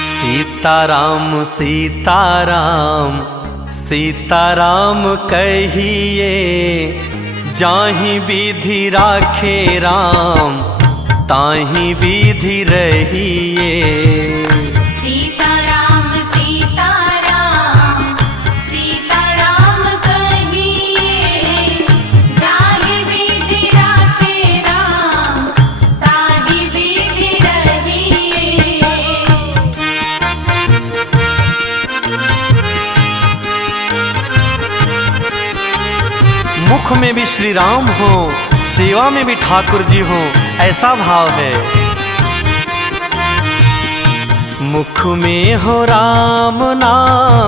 सीताराम सीताराम सीताराम कहिए, जाहि विधि राखे राम ताहि विधि रहिए। सीताराम सीताराम सीताराम कहिए, जाहि विधि राखे राम ताहि विधि रहिए। मुख में भी श्री राम हो, सेवा में भी ठाकुर जी हो, ऐसा भाव है। मुख में हो राम नाम